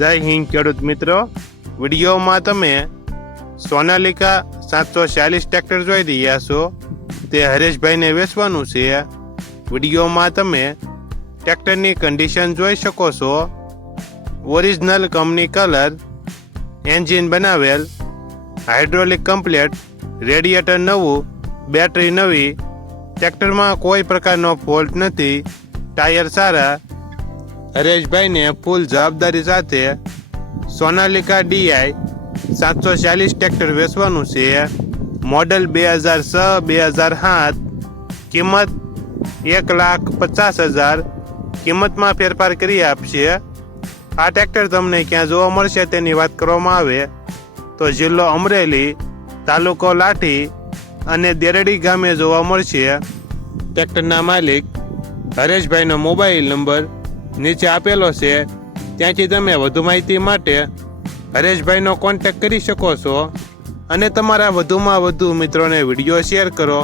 જય હિન્દ ખેડૂત મિત્રો, વિડીયોમાં તમે સોનાલિકા 746 ટ્રેક્ટર જોઈ રહ્યા છો. તે હરેશભાઈને વેચવાનું છે. વિડીયોમાં તમે ટ્રેક્ટરની કન્ડિશન જોઈ શકો છો. ઓરિજિનલ કંપની કલર, એન્જિન બનાવેલ, હાઇડ્રોલિક કમ્પ્લેટ, રેડિએટર નવું, બેટરી નવી, ટ્રેક્ટરમાં કોઈ પ્રકારનો ફોલ્ટ નથી, ટાયર સારા. હરેશભાઈને ફૂલ જવાબદારી સાથે સોનાલિકા DI 746 ટ્રેક્ટર વેચવાનું છે. મોડલ 2006-2007, કિંમત 1,50,000. કિંમતમાં ફેરફાર કરી આપશે. આ ટ્રેક્ટર તમને ક્યાં જોવા મળશે તેની વાત કરવામાં આવે તો જિલ્લો અમરેલી, તાલુકો લાઠી અને દેરડી ગામે જોવા મળશે. ટ્રેક્ટરના માલિક હરેશભાઈનો મોબાઈલ નંબર નીચે આપેલો છે. ત્યાંથી તમે વધુ માહિતી માટે હરેશભાઈનો કોન્ટેક્ટ કરી શકો છો અને તમારા વધુમાં વધુ મિત્રોને વિડીયો શેર કરો.